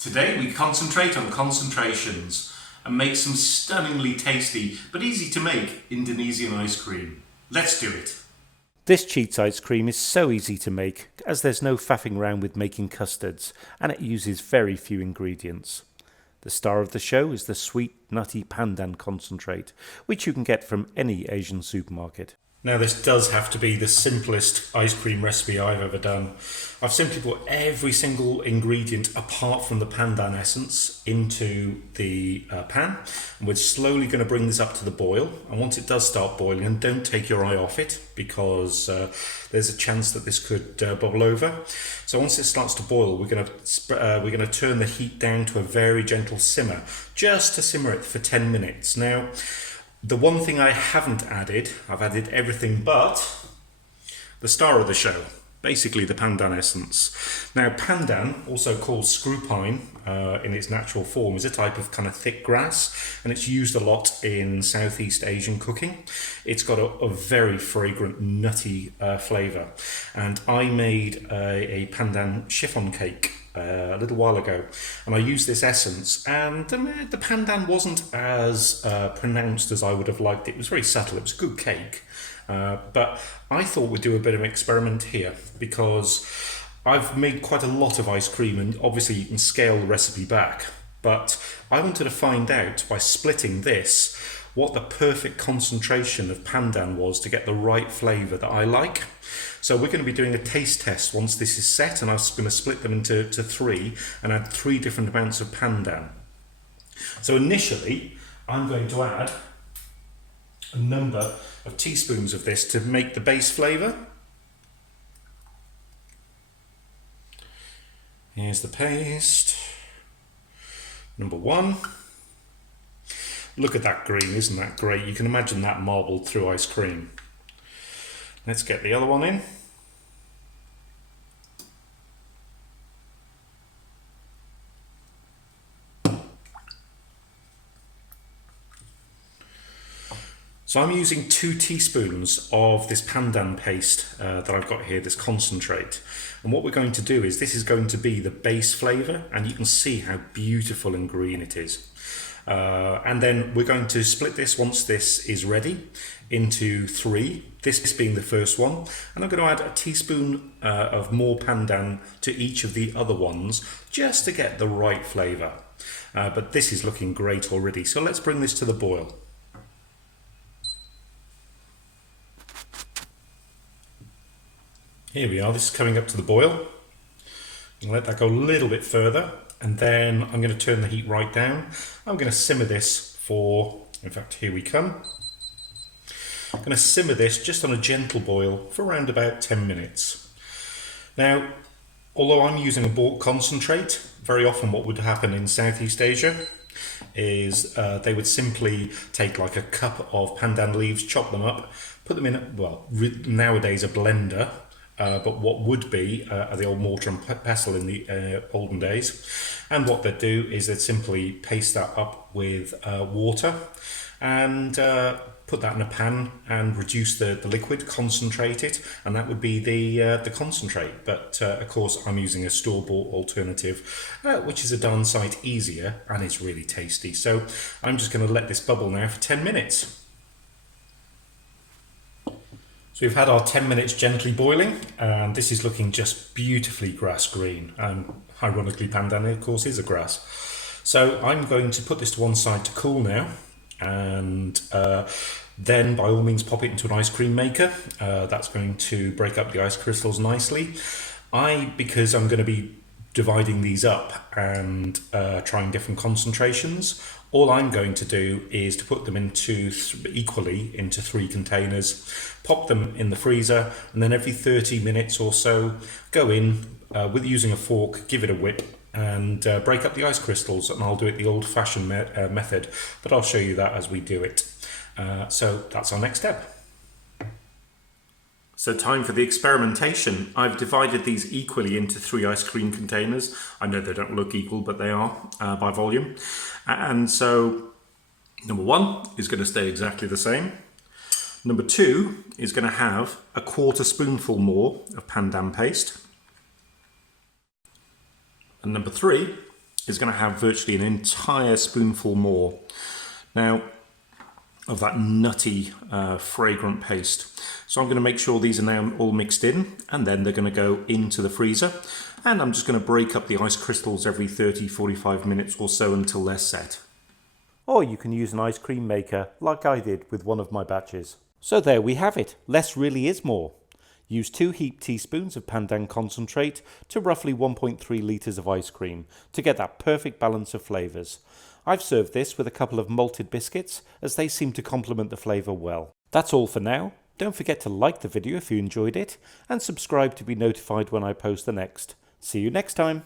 Today we concentrate on concentrations and make some stunningly tasty but easy to make Indonesian ice cream. Let's do it. This Cheats ice cream is so easy to make as there's no faffing around with making custards and it uses very few ingredients. The star of the show is the sweet nutty pandan concentrate, which you can get from any Asian supermarket. Now this does have to be the simplest ice cream recipe I've ever done. I've simply put every single ingredient apart from the pandan essence into the pan, and we're slowly going to bring this up to the boil. And once it does start boiling, and don't take your eye off it because there's a chance that this could bubble over. So once it starts to boil, we're going to turn the heat down to a very gentle simmer, just to simmer it for 10 minutes. Now, the one thing I haven't added, I've added everything but the star of the show, basically the pandan essence. Now pandan, also called screw pine in its natural form, is a type of kind of thick grass and it's used a lot in Southeast Asian cooking. It's got a very fragrant nutty flavour, and I made a pandan chiffon cake a little while ago, and I used this essence, and the pandan wasn't as pronounced as I would have liked. It was very subtle. It was a good cake, but I thought we'd do a bit of an experiment here because I've made quite a lot of ice cream, and obviously you can scale the recipe back, but I wanted to find out by splitting this what the perfect concentration of pandan was to get the right flavour that I like. So we're going to be doing a taste test once this is set, and I'm going to split them into three and add 3 different amounts of pandan. So initially I'm going to add a number of teaspoons of this to make the base flavour. Here's the paste. Number 1. Look at that green, isn't that great? You can imagine that marbled through ice cream. Let's get the other one in. So I'm using 2 teaspoons of this pandan paste that I've got here, this concentrate. And what we're going to do is this is going to be the base flavour, and you can see how beautiful and green it is. And then we're going to split this once this is ready into 3, this being the first one, and I'm going to add a teaspoon of more pandan to each of the other ones just to get the right flavour. But this is looking great already, so let's bring this to the boil. Here we are, this is coming up to the boil. I'll let that go a little bit further, and then I'm going to turn the heat right down. I'm going to simmer this for, in fact, here we come. I'm going to simmer this just on a gentle boil for around about 10 minutes. Now, although I'm using a bulk concentrate, very often what would happen in Southeast Asia is they would simply take like a cup of pandan leaves, chop them up, put them in, well, nowadays a blender, but what would be the old mortar and pestle in the olden days. And what they'd do is they'd simply paste that up with water and put that in a pan and reduce the liquid, concentrate it, and that would be the concentrate. But of course I'm using a store-bought alternative, which is a darn sight easier and it's really tasty. So I'm just going to let this bubble now for 10 minutes. So we've had our 10 minutes gently boiling, and this is looking just beautifully grass green. Ironically, pandan, of course, is a grass. So I'm going to put this to one side to cool now, and then by all means pop it into an ice cream maker. That's going to break up the ice crystals nicely. Because I'm going to be dividing these up and trying different concentrations, all I'm going to do is to put them into equally into 3 containers, pop them in the freezer, and then every 30 minutes or so go in with using a fork, give it a whip, and break up the ice crystals. And I'll do it the old-fashioned method, but I'll show you that as we do it. So that's our next step. So time for the experimentation. I've divided these equally into 3 ice cream containers. I know they don't look equal, but they are by volume. And so number 1 is going to stay exactly the same. Number 2 is going to have a 1/4 spoonful more of pandan paste. And number 3 is going to have virtually an entire spoonful more now of that nutty, fragrant paste. So I'm going to make sure these are now all mixed in, and then they're going to go into the freezer. And I'm just going to break up the ice crystals every 30-45 minutes or so until they're set. Or you can use an ice cream maker like I did with one of my batches. So there we have it. Less really is more. Use 2 heaped teaspoons of pandan concentrate to roughly 1.3 litres of ice cream to get that perfect balance of flavours. I've served this with a couple of malted biscuits as they seem to complement the flavour well. That's all for now. Don't forget to like the video if you enjoyed it and subscribe to be notified when I post the next. See you next time.